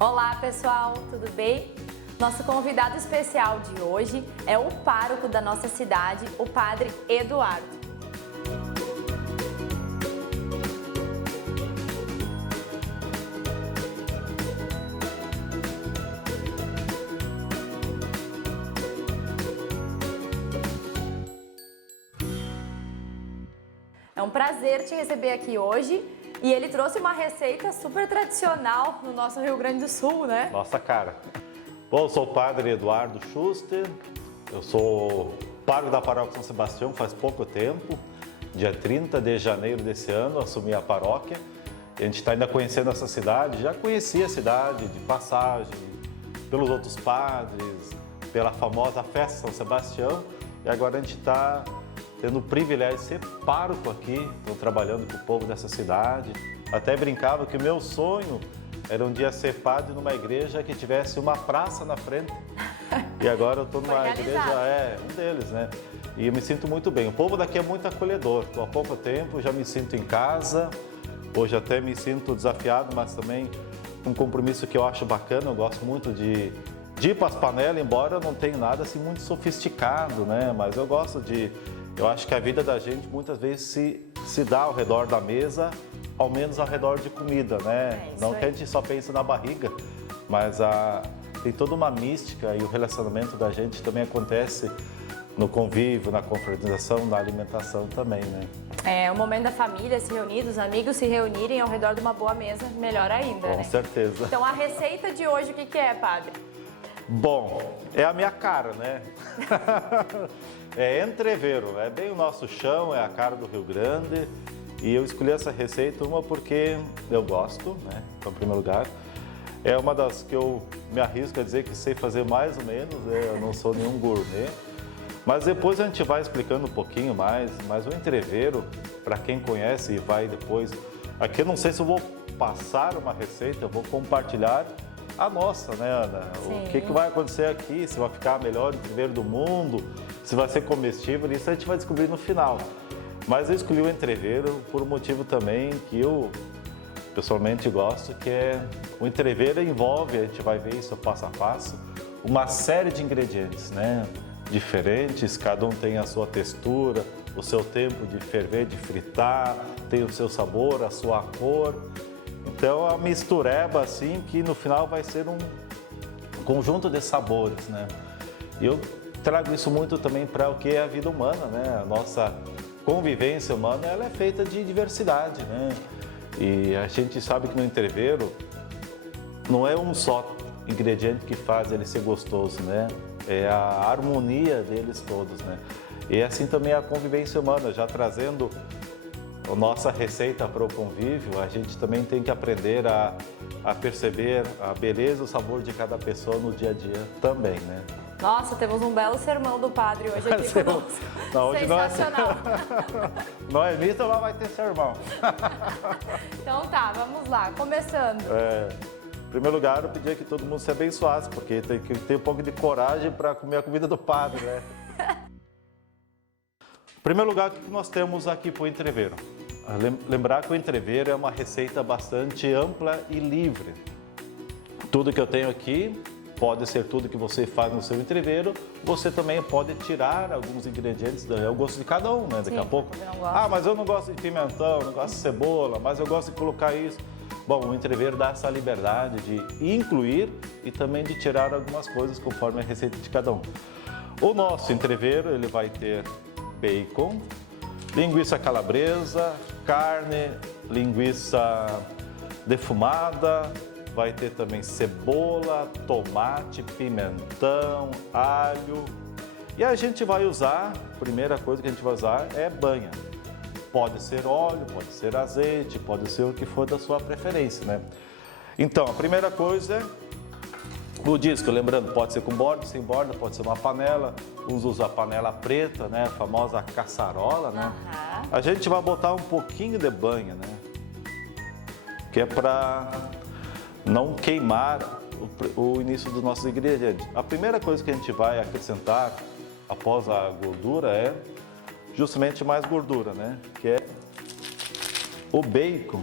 Olá pessoal, tudo bem? Nosso convidado especial de hoje é o pároco da nossa cidade, o Padre Eduardo. É um prazer te receber aqui hoje. E ele trouxe uma receita super tradicional no nosso Rio Grande do Sul, né? Nossa cara. Bom, eu sou o Padre Eduardo Schuster, eu sou pároco da Paróquia São Sebastião faz pouco tempo. Dia 30 de janeiro desse ano assumi a paróquia. A gente está ainda conhecendo essa cidade, já conhecia a cidade de passagem, pelos outros padres, pela famosa festa São Sebastião. E agora a gente está tendo o privilégio de ser pároco aqui, estou trabalhando com o povo dessa cidade. Até brincava que o meu sonho era um dia ser padre numa igreja que tivesse uma praça na frente. E agora eu estou numa igreja, um deles, né? E eu me sinto muito bem. O povo daqui é muito acolhedor. Estou há pouco tempo, já me sinto em casa. Hoje até me sinto desafiado, mas também um compromisso que eu acho bacana. Eu gosto muito de ir para as panelas, embora eu não tenha nada assim muito sofisticado, né? Mas eu gosto de... Eu acho que a vida da gente muitas vezes se dá ao redor da mesa, ao menos ao redor de comida, né? Não que a gente só pense na barriga, mas tem toda uma mística e o relacionamento da gente também acontece no convívio, na confraternização, na alimentação também, né? É o momento da família se reunir, dos amigos se reunirem ao redor de uma boa mesa, melhor ainda, né? Com certeza. Então a receita de hoje, o que é, padre? Bom, é a minha cara, né? É entrevero, é bem o nosso chão, é a cara do Rio Grande. E eu escolhi essa receita, uma porque eu gosto, né? Então, em primeiro lugar. É uma das que eu me arrisco a dizer que sei fazer mais ou menos, né? Eu não sou nenhum gourmet. Mas depois a gente vai explicando um pouquinho mais. Mas o entrevero, para quem conhece e vai depois... Aqui eu não sei se eu vou passar uma receita, eu vou compartilhar a nossa, né, Ana? Sim. O que vai acontecer aqui, se vai ficar melhor entrevero do mundo, se vai ser comestível, isso a gente vai descobrir no final. Mas eu escolhi o entrevero por um motivo também que eu pessoalmente gosto, que é o entrevero envolve, a gente vai ver isso passo a passo, uma série de ingredientes, né, diferentes, cada um tem a sua textura, o seu tempo de ferver, de fritar, tem o seu sabor, a sua cor. Então, a mistureba, assim, que no final vai ser um conjunto de sabores, né? E eu trago isso muito também para o que é a vida humana, né? A nossa convivência humana, ela é feita de diversidade, né? E a gente sabe que no entrevero não é um só ingrediente que faz ele ser gostoso, né? É a harmonia deles todos, né? E assim também a convivência humana, já trazendo a nossa receita para o convívio, a gente também tem que aprender a perceber a beleza e o sabor de cada pessoa no dia a dia também, né? Nossa, temos um belo sermão do padre hoje aqui conosco. Não, hoje sensacional. Não é missa, mas vai ter sermão. Então tá, vamos lá, começando. Em primeiro lugar, eu pedi que todo mundo se abençoasse, porque tem que ter um pouco de coragem para comer a comida do padre, né? Em primeiro lugar, o que nós temos aqui para o entrevero? Lembrar que o entrevero é uma receita bastante ampla e livre. Tudo que eu tenho aqui pode ser tudo que você faz no seu entrevero. Você também pode tirar alguns ingredientes, é o gosto de cada um, né? Daqui a pouco. Mas eu não gosto de pimentão, não gosto de cebola, mas eu gosto de colocar isso. Bom, o entrevero dá essa liberdade de incluir e também de tirar algumas coisas conforme a receita de cada um. O nosso entrevero, ele vai ter bacon, linguiça calabresa, carne, linguiça defumada, vai ter também cebola, tomate, pimentão, alho. E a gente vai usar, a primeira coisa que a gente vai usar é banha. Pode ser óleo, pode ser azeite, pode ser o que for da sua preferência, né? Então, a primeira coisa é o disco, lembrando, pode ser com borda, sem borda, pode ser uma panela, uns usam a panela preta, né, a famosa caçarola, né? A gente vai botar um pouquinho de banha, né, que é para não queimar o início dos nossos ingredientes. A primeira coisa que a gente vai acrescentar após a gordura é justamente mais gordura, né, que é o bacon.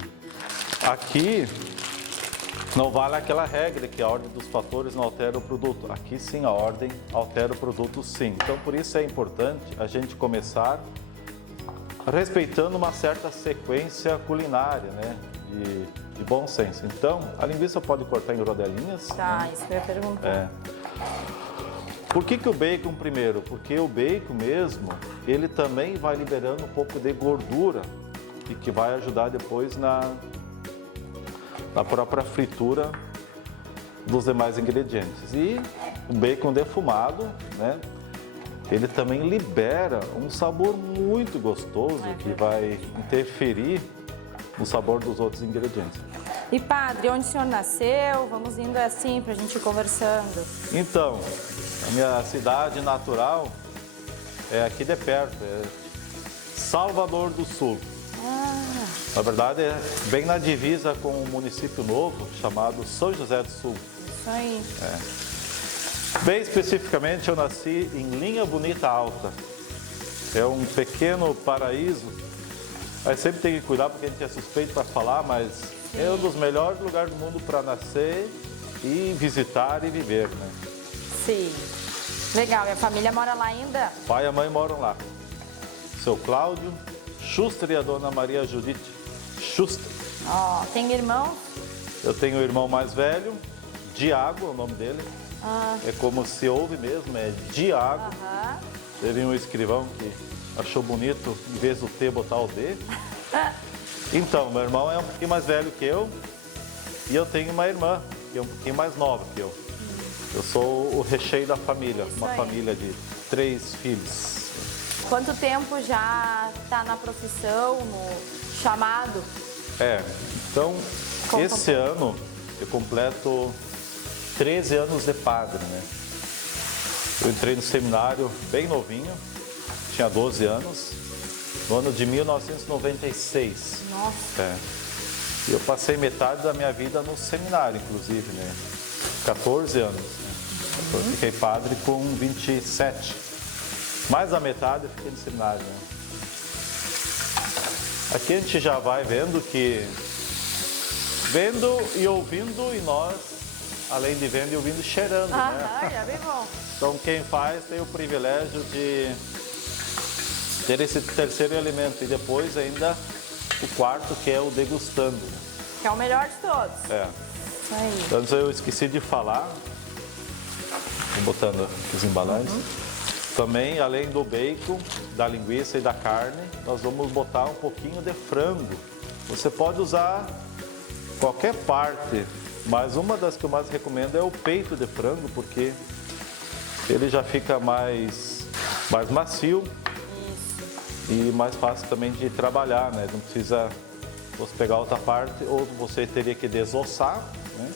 Aqui Não vale aquela regra que a ordem dos fatores não altera o produto. Aqui sim a ordem altera o produto sim. Então por isso é importante a gente começar respeitando uma certa sequência culinária, né? De bom senso. Então a linguiça pode cortar em rodelinhas. Tá, né? isso que eu ia perguntar. É. Por que o bacon primeiro? Porque o bacon mesmo, ele também vai liberando um pouco de gordura e que vai ajudar depois na própria fritura dos demais ingredientes. E o bacon defumado, né? Ele também libera um sabor muito gostoso que vai interferir no sabor dos outros ingredientes. E padre, onde o senhor nasceu? Vamos indo assim pra gente ir conversando. Então, a minha cidade natural é aqui de perto, é Salvador do Sul. Na verdade, é bem na divisa com um município novo chamado São José do Sul. Isso aí. Bem especificamente, eu nasci em Linha Bonita Alta. É um pequeno paraíso. Aí sempre tem que cuidar porque a gente é suspeito para falar, mas é um dos melhores lugares do mundo para nascer e visitar e viver, né? Sim. Legal. E a família mora lá ainda? Pai e a mãe moram lá. Seu Cláudio Schuster e a dona Maria Judite Schuster. Ó, tem irmão? Eu tenho o irmão mais velho, Diago é o nome dele. É como se ouve mesmo, é Diago. Teve um escrivão que achou bonito, em vez do T, botar o D. Então, meu irmão é um pouquinho mais velho que eu e eu tenho uma irmã, que é um pouquinho mais nova que eu. Eu sou o recheio da família, uma família de 3 filhos. Quanto tempo já está na profissão, no chamado? Então, esse ano eu completo 13 anos de padre, né? Eu entrei no seminário bem novinho, tinha 12 anos, no ano de 1996. Nossa! E eu passei metade da minha vida no seminário, inclusive, né? 14 anos. Né? Eu fiquei padre com 27. Mais da metade eu fiquei no seminário, né? Aqui a gente já vai vendo e ouvindo, e nós, além de vendo e ouvindo, cheirando, né? É bem bom. Então quem faz tem o privilégio de ter esse terceiro elemento e depois ainda o quarto, que é o degustando. Que é o melhor de todos. Isso aí. Antes eu esqueci de falar, vou botando os embalagens. Também, além do bacon, da linguiça e da carne, nós vamos botar um pouquinho de frango. Você pode usar qualquer parte, mas uma das que eu mais recomendo é o peito de frango, porque ele já fica mais macio. Isso. E mais fácil também de trabalhar, né? Não precisa você pegar outra parte, ou você teria que desossar, né?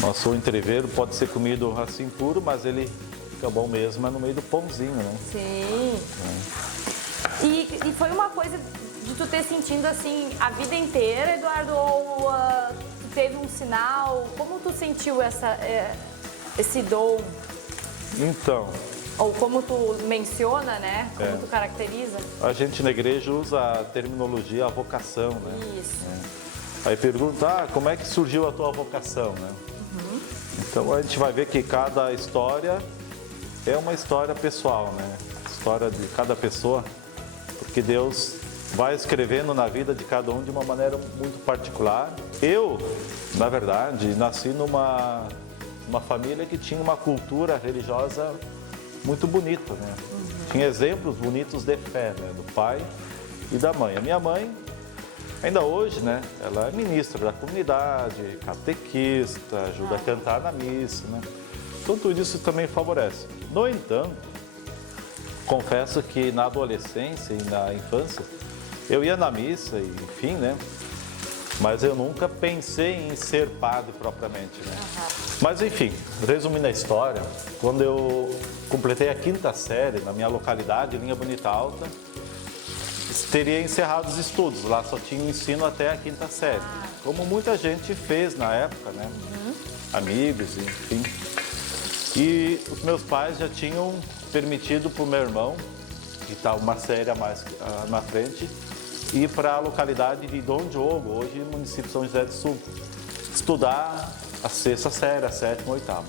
Nosso entrevero pode ser comido assim puro, mas ele fica bom mesmo, é no meio do pãozinho, né? Sim. E foi uma coisa de tu ter sentido assim a vida inteira, Eduardo, ou tu teve um sinal? Como tu sentiu esse dom? Então... Ou como tu menciona, né? Como tu caracteriza? A gente na igreja usa a terminologia a vocação, né? Isso. Aí pergunta, como é que surgiu a tua vocação, né? Então a gente vai ver que cada história é uma história pessoal, né? História de cada pessoa, porque Deus vai escrevendo na vida de cada um de uma maneira muito particular. Eu, na verdade, nasci numa família que tinha uma cultura religiosa muito bonita, né? Tinha exemplos bonitos de fé, né? Do pai e da mãe. A minha mãe, ainda hoje, né? Ela é ministra da comunidade, catequista, ajuda a cantar na missa, né? Então tudo isso também favorece. No entanto, confesso que na adolescência e na infância, eu ia na missa, e, enfim, né? Mas eu nunca pensei em ser padre propriamente, né? Mas enfim, resumindo a história, quando eu completei a 5ª série na minha localidade, Linha Bonita Alta, teria encerrado os estudos. Lá só tinha o ensino até a 5ª série. Como muita gente fez na época, né? Amigos, enfim. E os meus pais já tinham permitido para o meu irmão, que está uma série a mais na frente, ir para a localidade de Dom Diogo, hoje município de São José do Sul. estudar a sexta série, a sétima, a oitava.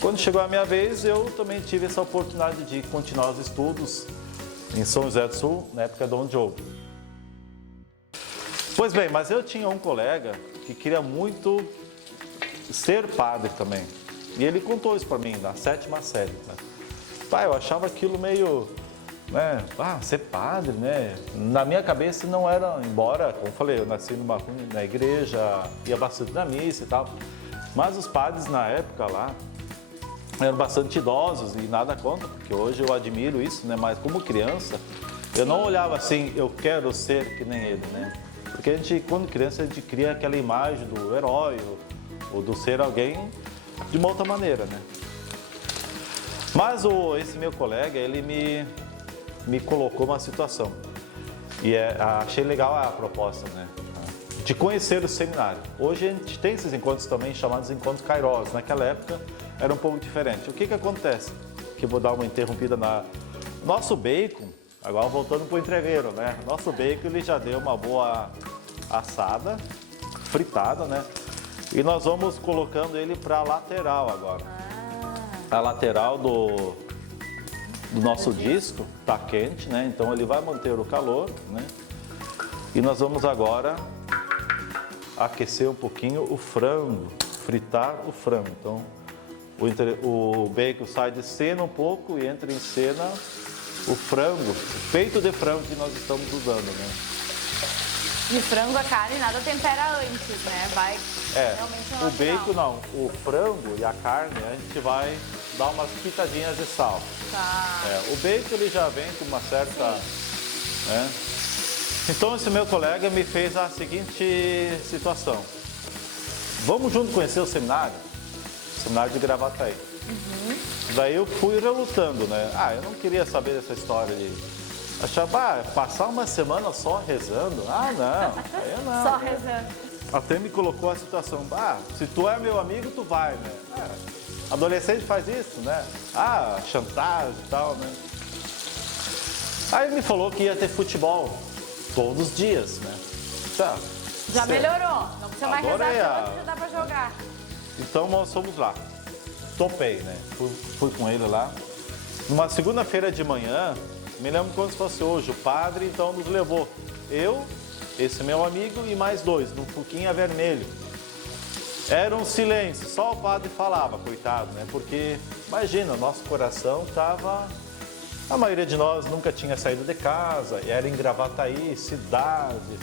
Quando chegou a minha vez, eu também tive essa oportunidade de continuar os estudos em São José do Sul, na época do Dom Diogo. Pois bem, mas eu tinha um colega que queria muito ser padre também. E ele contou isso para mim, na sétima série. Né? Pai, eu achava aquilo meio, né? Ser padre, né? Na minha cabeça não era, embora, como eu falei, eu nasci na igreja, ia bastante na missa e tal. Mas os padres na época lá eram bastante idosos e nada contra, porque hoje eu admiro isso, né? Mas como criança, eu não olhava assim, eu quero ser que nem ele, né? Porque a gente, quando criança, a gente cria aquela imagem do herói ou do ser alguém de uma outra maneira, né? Mas esse meu colega, ele me colocou uma situação. E achei legal a proposta, né? De conhecer o seminário. Hoje a gente tem esses encontros também chamados encontros Kairos. Naquela época era um pouco diferente. O que acontece? Que eu vou dar uma interrompida na... Nosso bacon, agora voltando para o entreveiro, né? Nosso bacon ele já deu uma boa assada, fritada, né? E nós vamos colocando ele para a lateral agora. A lateral do nosso disco está quente, né? Então ele vai manter o calor, né? E nós vamos agora aquecer um pouquinho o frango, fritar o frango. Então o bacon sai de cena um pouco e entra em cena o frango, o peito de frango que nós estamos usando, né? E frango, a carne, nada tempera antes, né? Vai realmente no o bacon não, o frango e a carne a gente vai dar umas pitadinhas de sal. Tá. O bacon ele já vem com uma certa... Né? Então esse meu colega me fez a seguinte situação. Vamos junto conhecer o seminário de Gravataí. Daí eu fui relutando, né? Eu não queria saber dessa história de... Achava, passar uma semana só rezando? Não, aí não. Só rezando. Até me colocou a situação, se tu é meu amigo, tu vai, né? Adolescente faz isso, né? Chantagem e tal, né? Aí ele me falou que ia ter futebol todos os dias, né? Já melhorou, não precisa mais Adorei rezar tanto, já dá pra jogar. Então nós fomos lá. Topei, né? Fui com ele lá. Numa segunda-feira de manhã, me lembro como se fosse hoje, o padre então nos levou. Eu, esse meu amigo e mais dois, no Fuquinha Vermelho. Era um silêncio, só o padre falava, coitado, né? Porque, imagina, nosso coração estava... A maioria de nós nunca tinha saído de casa, era em Gravataí, cidade,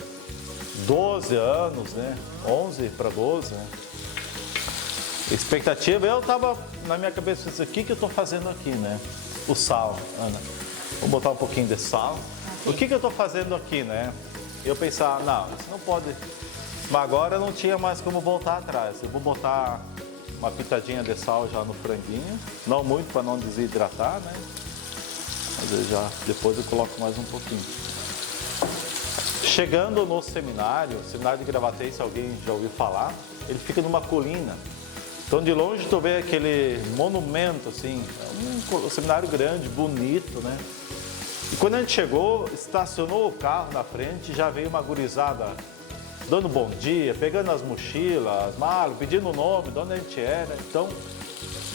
12 anos, né? 11 para 12, né? Expectativa, eu estava na minha cabeça, o que eu estou fazendo aqui, né? O sal, Ana. Vou botar um pouquinho de sal. O que eu estou fazendo aqui, né? Eu pensava, não, isso não pode... Mas agora não tinha mais como voltar atrás. Eu vou botar uma pitadinha de sal já no franguinho. Não muito para não desidratar, né? Mas depois eu coloco mais um pouquinho. Chegando no seminário de Gravataí, se alguém já ouviu falar, ele fica numa colina. Então de longe tu vê aquele monumento assim, um seminário grande, bonito, né? E quando a gente chegou, estacionou o carro na frente, já veio uma gurizada dando bom dia, pegando as mochilas, as malas, pedindo o nome, de onde a gente era. Então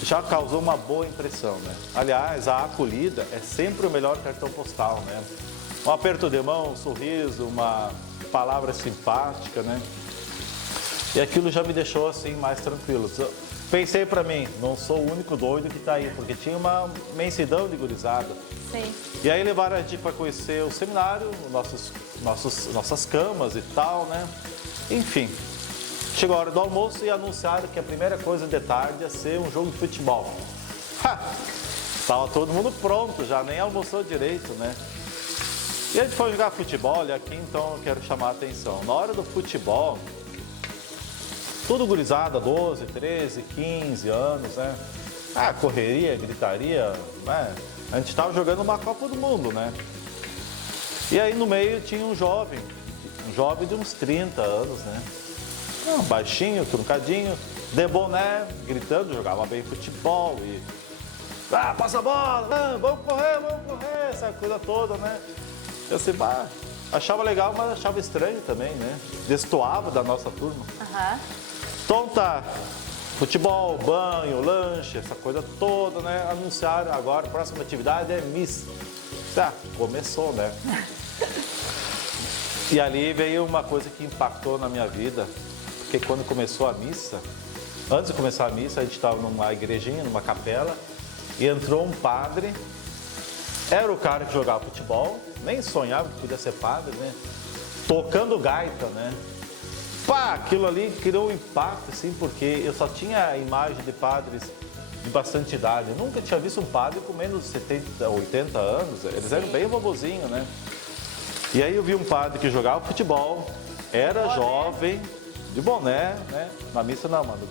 já causou uma boa impressão, né? Aliás, a acolhida é sempre o melhor cartão postal, né? Um aperto de mão, um sorriso, uma palavra simpática, né? E aquilo já me deixou assim mais tranquilo. Pensei para mim, não sou o único doido que está aí, porque tinha uma imensidão de gurizada. Sim. E aí levaram a gente para conhecer o seminário, nossas camas e tal, né? Enfim, chegou a hora do almoço e anunciaram que a primeira coisa de tarde ia ser um jogo de futebol. Tava todo mundo pronto, já nem almoçou direito, né? E a gente foi jogar futebol, e aqui então eu quero chamar a atenção. Na hora do futebol, tudo gurizada, 12, 13, 15 anos, né? Correria, gritaria, né? A gente estava jogando uma Copa do Mundo, né? E aí no meio tinha um jovem de uns 30 anos, né? Baixinho, truncadinho, de boné, gritando, jogava bem futebol e... passa a bola, vamos correr, essa coisa toda, né? Eu assim, achava legal, mas achava estranho também, né? Destoava da nossa turma. Então tá, futebol, banho, lanche, essa coisa toda, né? Anunciaram agora, a próxima atividade é missa. Tá, começou, né? E ali veio uma coisa que impactou na minha vida, porque quando começou a missa, antes de começar a missa, a gente estava numa igrejinha, numa capela, e entrou um padre, era o cara que jogava futebol, nem sonhava que podia ser padre, né? Tocando gaita, né? Pá, aquilo ali criou um impacto, assim, porque eu só tinha a imagem de padres de bastante idade. Eu nunca tinha visto um padre com menos de 70, 80 anos, eles eram bem vovozinhos, né? E aí eu vi um padre que jogava futebol, era jovem, de boné, né? Na missa não, mano.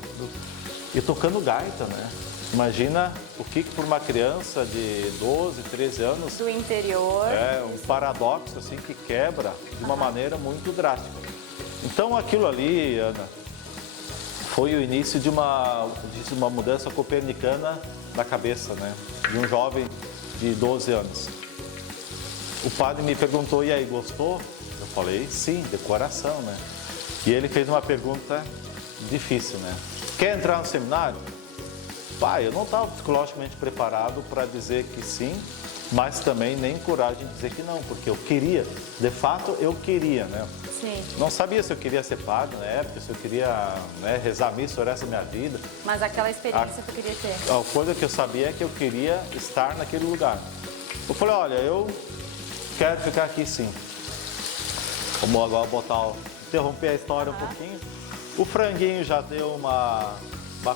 E tocando gaita, né? Imagina o que por uma criança de 12, 13 anos... Do interior. É um paradoxo, assim, que quebra de uma maneira muito drástica. Então aquilo ali, Ana, foi o início de uma mudança copernicana na cabeça, né? De um jovem de 12 anos. O padre me perguntou, e aí, gostou? Eu falei, sim, de coração, né? E ele fez uma pergunta difícil, né? Quer entrar no seminário? Pai, eu não estava psicologicamente preparado para dizer que sim, mas também nem coragem de dizer que não, porque eu queria, de fato eu queria, né? Sim. Não sabia se eu queria ser padre na época, se eu queria, né, rezar missa, orar essa minha vida. Mas aquela experiência tu queria ter. A coisa que eu sabia é que eu queria estar naquele lugar. Eu falei, olha, eu quero ficar aqui sim. Vamos agora interromper a história um pouquinho. O franguinho já deu uma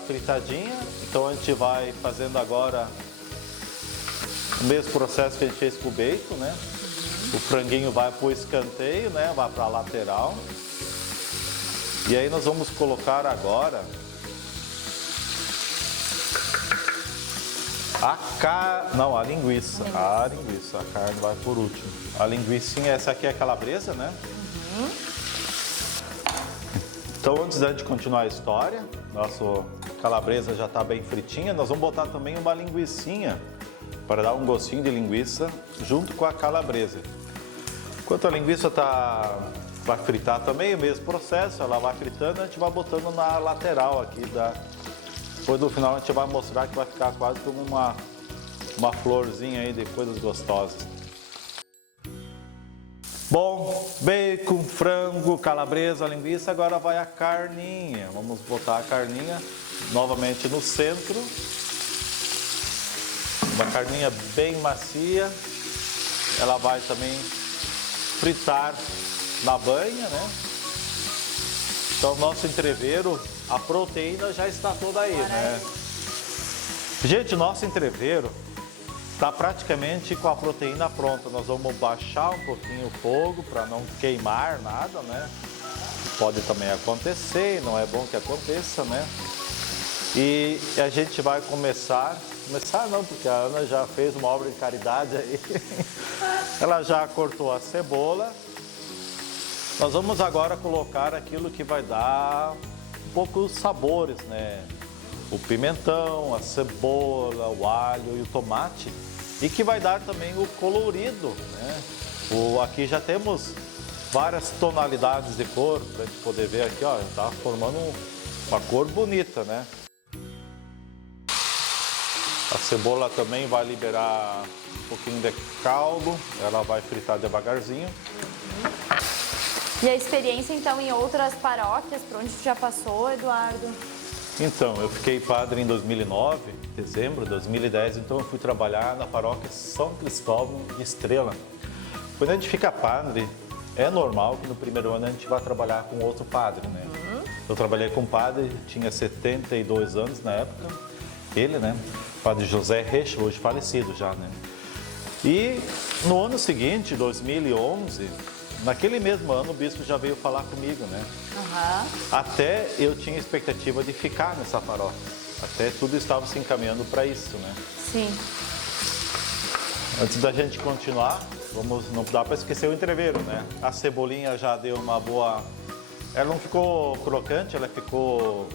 fritadinha, então a gente vai fazendo agora o mesmo processo que a gente fez com o bacon, né? O franguinho vai para o escanteio, né? Vai para a lateral. E aí nós vamos colocar agora a linguiça. A linguiça, a carne vai por último. A linguicinha, essa aqui é a calabresa, né? Então, antes da gente continuar a história, nossa calabresa já está bem fritinha, nós vamos botar também uma linguicinha para dar um gostinho de linguiça junto com a calabresa. Enquanto a linguiça vai fritar também, o mesmo processo, ela vai fritando, a gente vai botando na lateral aqui depois no final a gente vai mostrar que vai ficar quase como uma florzinha aí de coisas gostosas. Bom, bacon, frango, calabresa, linguiça, agora vai a carninha. Vamos botar a carninha novamente no centro. Uma carninha bem macia. Ela vai também fritar na banha, né? Então, nosso entreveiro, a proteína já está toda aí, né? Gente, nosso entreveiro está praticamente com a proteína pronta. Nós vamos baixar um pouquinho o fogo para não queimar nada, né? Pode também acontecer, não é bom que aconteça, né? E a gente vai começar não, porque a Ana já fez uma obra de caridade aí. Ela já cortou a cebola. Nós vamos agora colocar aquilo que vai dar um pouco os sabores, né? O pimentão, a cebola, o alho e o tomate. E que vai dar também o colorido, né? Aqui já temos várias tonalidades de cor, para a gente poder ver aqui, ó, tá formando uma cor bonita, né? A cebola também vai liberar um pouquinho de caldo, ela vai fritar devagarzinho. E a experiência, então, em outras paróquias, por onde tu já passou, Eduardo? Então, eu fiquei padre em 2009, dezembro de 2010, então eu fui trabalhar na paróquia São Cristóvão de Estrela. Quando a gente fica padre, é normal que no primeiro ano a gente vá trabalhar com outro padre, né? Eu trabalhei com um padre, tinha 72 anos na época, ele, né? Padre José Reich, hoje falecido já, né? E no ano seguinte, 2011, naquele mesmo ano, o bispo já veio falar comigo, né? Até eu tinha expectativa de ficar nessa paróquia. Até tudo estava se encaminhando para isso, né? Sim. Antes da gente continuar, não dá para esquecer o entreveiro, né? A cebolinha já deu uma boa... Ela não ficou crocante, ela ficou,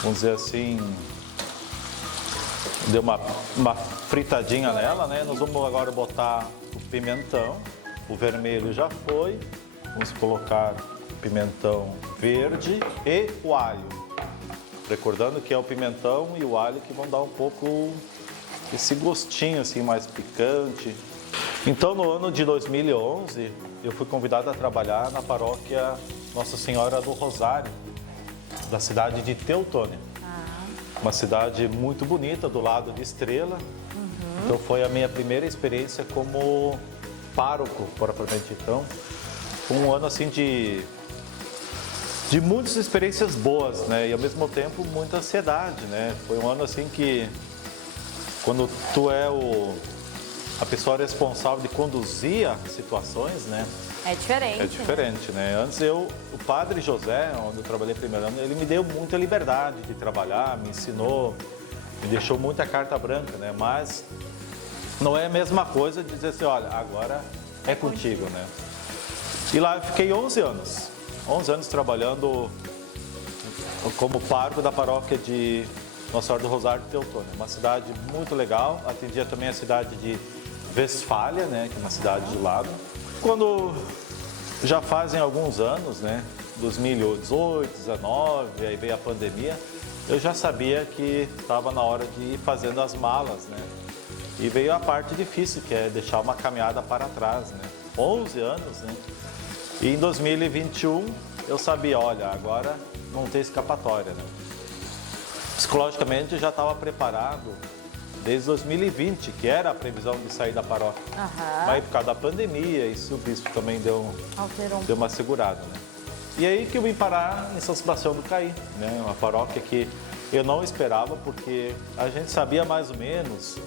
vamos dizer assim, deu uma fritadinha nela, né? Nós vamos agora botar o pimentão, o vermelho já foi, vamos colocar pimentão verde e o alho. Recordando que é o pimentão e o alho que vão dar um pouco esse gostinho assim mais picante. Então, no ano de 2011, eu fui convidado a trabalhar na paróquia Nossa Senhora do Rosário, da cidade de Teutônia. Uma cidade muito bonita, do lado de Estrela. Então, foi a minha primeira experiência como pároco, propriamente então. Foi um ano assim de muitas experiências boas, né? E ao mesmo tempo muita ansiedade, né? Foi um ano assim que, quando tu é a pessoa responsável de conduzir as situações, né? É diferente. É diferente, né? Antes o padre José, onde eu trabalhei primeiro ano, ele me deu muita liberdade de trabalhar, me ensinou, me deixou muita carta branca, né? Mas não é a mesma coisa de dizer assim, olha, agora é contigo, né? E lá eu fiquei 11 anos. 11 anos trabalhando como pároco da paróquia de Nossa Senhora do Rosário de Teutônia. Uma cidade muito legal. Atendia também a cidade de Westfália, né, que é uma cidade do lado. Quando já fazem alguns anos, né, 2018, 2019, aí veio a pandemia, eu já sabia que estava na hora de ir fazendo as malas, né? E veio a parte difícil, que é deixar uma caminhada para trás, né? 11 anos, né? E em 2021 eu sabia, olha, agora não tem escapatória, né? Psicologicamente eu já estava preparado desde 2020, que era a previsão de sair da paróquia. Mas por causa da pandemia, isso o bispo também deu uma segurada, né? E aí que eu vim parar em São Sebastião do Caí, né? Uma paróquia que eu não esperava, porque a gente sabia mais ou menos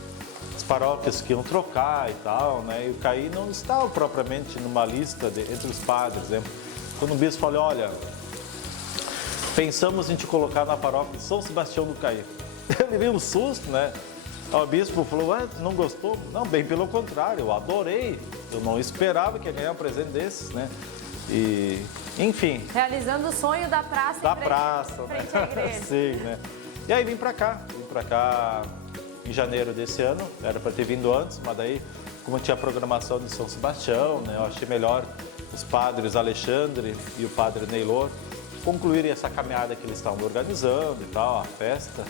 as paróquias que iam trocar e tal, né? E o Caí não estava propriamente numa lista entre os padres, né? Quando o bispo falou, olha, pensamos em te colocar na paróquia de São Sebastião do Caí. Eu levei um susto, né? O bispo falou, ué, não gostou? Não, bem pelo contrário, eu adorei. Eu não esperava que ia ganhar um presente desses, né? E, enfim. Realizando o sonho da praça em frente à igreja. Sim, né? E aí vim pra cá em janeiro desse ano, era para ter vindo antes, mas daí, como tinha a programação de São Sebastião, né, eu achei melhor os padres Alexandre e o padre Neylor concluírem essa caminhada que eles estavam organizando e tal, a festa,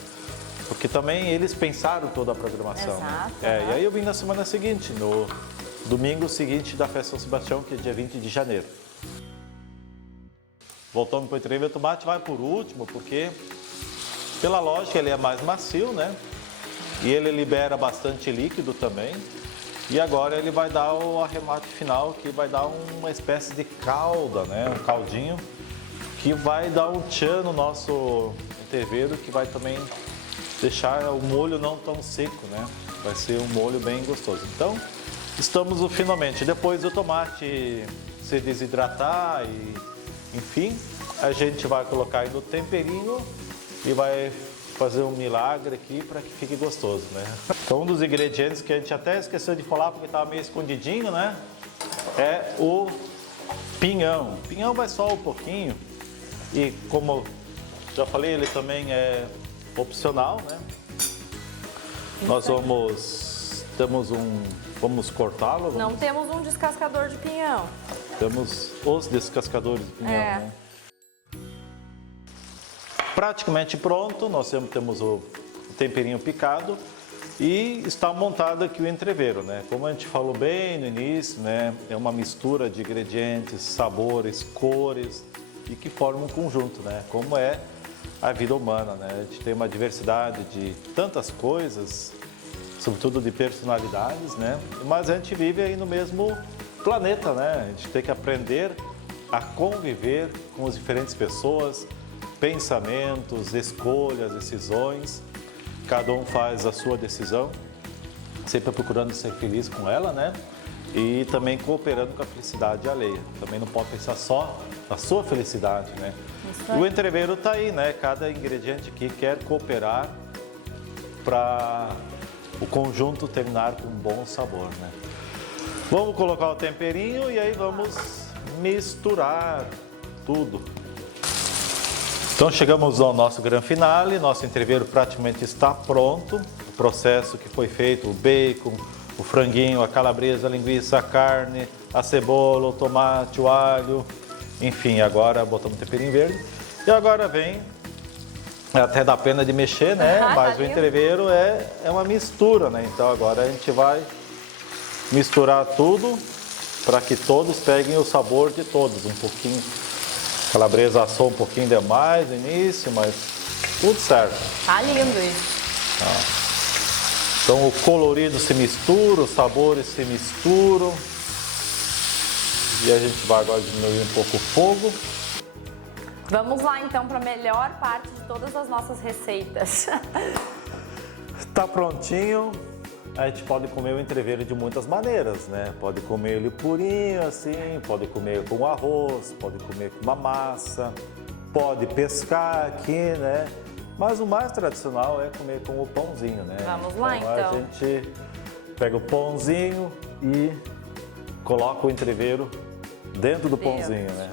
porque também eles pensaram toda a programação. Exato, né? E aí eu vim na semana seguinte, no domingo seguinte da festa São Sebastião, que é dia 20 de janeiro. Voltando para o entrevento, o tomate vai por último, porque pela lógica ele é mais macio, né? E ele libera bastante líquido também. E agora ele vai dar o arremate final, que vai dar uma espécie de calda, né? Um caldinho, que vai dar um tchan no nosso entreveiro, que vai também deixar o molho não tão seco, né? Vai ser um molho bem gostoso. Então, estamos no finalmente. Depois do tomate se desidratar e, enfim, a gente vai colocar aí no temperinho e vai fazer um milagre aqui para que fique gostoso, né? Então, um dos ingredientes que a gente até esqueceu de falar porque estava meio escondidinho, né? É o pinhão. O pinhão vai só um pouquinho e, como já falei, ele também é opcional, né? Nós vamos cortá-lo. Não temos um descascador de pinhão. Temos os descascadores de pinhão, né? Praticamente pronto, nós temos o temperinho picado e está montado aqui o entreveiro, né? Como a gente falou bem no início, né? É uma mistura de ingredientes, sabores, cores e que formam um conjunto, né? Como é a vida humana, né? A gente tem uma diversidade de tantas coisas, sobretudo de personalidades, né? Mas a gente vive aí no mesmo planeta, né? A gente tem que aprender a conviver com as diferentes pessoas, pensamentos, escolhas, decisões. Cada um faz a sua decisão, sempre procurando ser feliz com ela, né? E também cooperando com a felicidade alheia. Também não pode pensar só na sua felicidade, né? O entreveiro está aí, né? Cada ingrediente aqui quer cooperar para o conjunto terminar com um bom sabor, né? Vamos colocar o temperinho e aí vamos misturar tudo. Então chegamos ao nosso grande finale, nosso entreveiro praticamente está pronto. O processo que foi feito, o bacon, o franguinho, a calabresa, a linguiça, a carne, a cebola, o tomate, o alho Enfim, agora botamos temperinho verde. E agora vem, até dá pena de mexer, né? Ah, Mas tá o lindo. entrevero é uma mistura, né? Então agora a gente vai misturar tudo para que todos peguem o sabor de todos. Um pouquinho, a calabresa assou um pouquinho demais no início, mas tudo certo. Tá lindo isso. Então o colorido se mistura, os sabores se misturam. E a gente vai agora diminuir um pouco o fogo. Vamos lá então para a melhor parte de todas as nossas receitas. Está prontinho. A gente pode comer o entrevero de muitas maneiras, né? Pode comer ele purinho assim, pode comer com arroz, pode comer com uma massa, pode pescar aqui, né? Mas o mais tradicional é comer com o pãozinho, né? Vamos lá, então. A gente pega o pãozinho e coloca o entrevero dentro do pãozinho, né?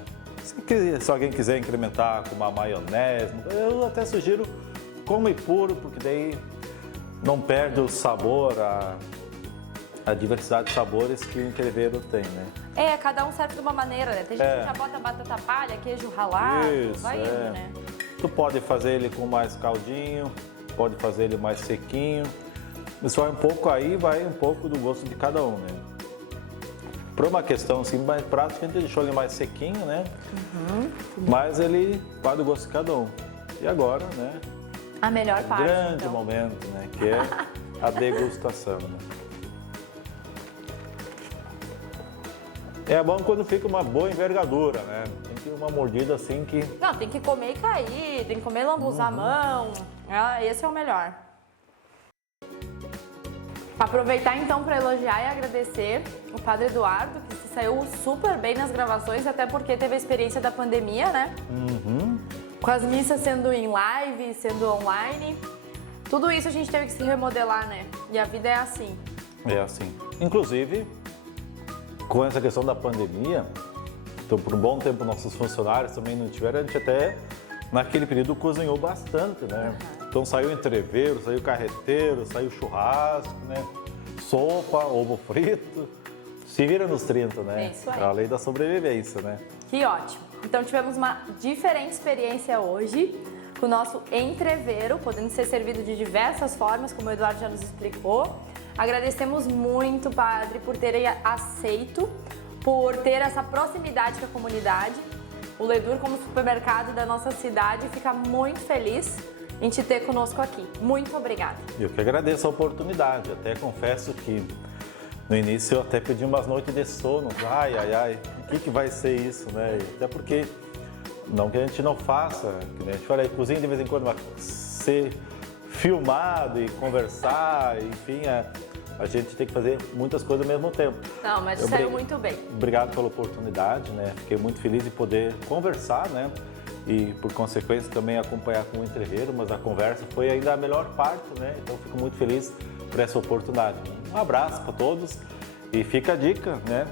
Se alguém quiser incrementar com uma maionese, eu até sugiro come puro, porque daí não perde o sabor, a diversidade de sabores que o entrevero tem, né? Cada um serve de uma maneira, né? Tem gente que já bota batata palha, queijo ralado, vai indo, né? Tu pode fazer ele com mais caldinho, pode fazer ele mais sequinho. Isso vai um pouco aí, vai um pouco do gosto de cada um, né? Para uma questão assim mais prática, a gente deixou ele mais sequinho, né? Mas ele vai do gosto de cada um. E agora, né? A melhor parte, Grande então. momento, né? Que é a degustação, né? É bom quando fica uma boa envergadura, né? Tem que ir uma mordida assim que... Não, tem que comer e cair, tem que comer e lambuzar a mão. Esse é o melhor. Aproveitar então para elogiar e agradecer o Padre Eduardo, que se saiu super bem nas gravações, até porque teve a experiência da pandemia, né? Com as missas sendo em live, sendo online. Tudo isso a gente teve que se remodelar, né? E a vida é assim. É assim. Inclusive, com essa questão da pandemia, então por um bom tempo nossos funcionários também não tiveram, a gente até naquele período cozinhou bastante, né? Então saiu entrevero, saiu carreteiro, saiu churrasco, né? Sopa, ovo frito. Se vira nos 30, né? É isso aí. A lei da sobrevivência, né? Que ótimo. Então tivemos uma diferente experiência hoje com o nosso entrevero, podendo ser servido de diversas formas, como o Eduardo já nos explicou. Agradecemos muito, Padre, por ter aceito, por ter essa proximidade com a comunidade. O Ledur, como supermercado da nossa cidade, fica muito feliz em te ter conosco aqui. Muito obrigada. Eu que agradeço a oportunidade. Até confesso que no início eu até pedi umas noites de sono. Ai, o que vai ser isso, né? Até porque, não que a gente não faça, que nem a gente fala, cozinha de vez em quando vai ser filmado e conversar, enfim, a gente tem que fazer muitas coisas ao mesmo tempo. Não, mas saiu muito bem. Obrigado pela oportunidade, né? Fiquei muito feliz de poder conversar, né? E, por consequência, também acompanhar com o entrevero, mas a conversa foi ainda a melhor parte, né? Então, fico muito feliz por essa oportunidade. Um abraço para todos e fica a dica, né?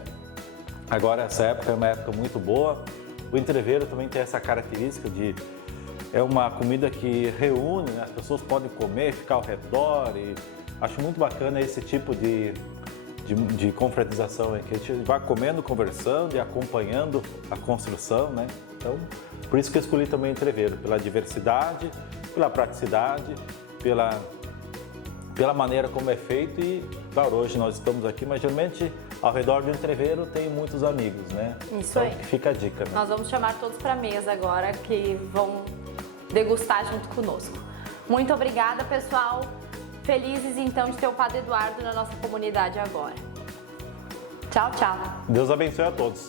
Agora, essa época é uma época muito boa. O entrevero também tem essa característica de... É uma comida que reúne, né? As pessoas podem comer, ficar ao redor e... Acho muito bacana esse tipo de confraternização, né? Que a gente vai comendo, conversando e acompanhando a construção, né? Então, por isso que eu escolhi também o entrevero, pela diversidade, pela praticidade, pela maneira como é feito e, claro, hoje nós estamos aqui, mas geralmente ao redor do entrevero tem muitos amigos, né? Isso então, aí. Fica a dica, né? Nós vamos chamar todos para a mesa agora, que vão degustar junto conosco. Muito obrigada, pessoal. Felizes, então, de ter o Padre Eduardo na nossa comunidade agora. Tchau, tchau. Deus abençoe a todos.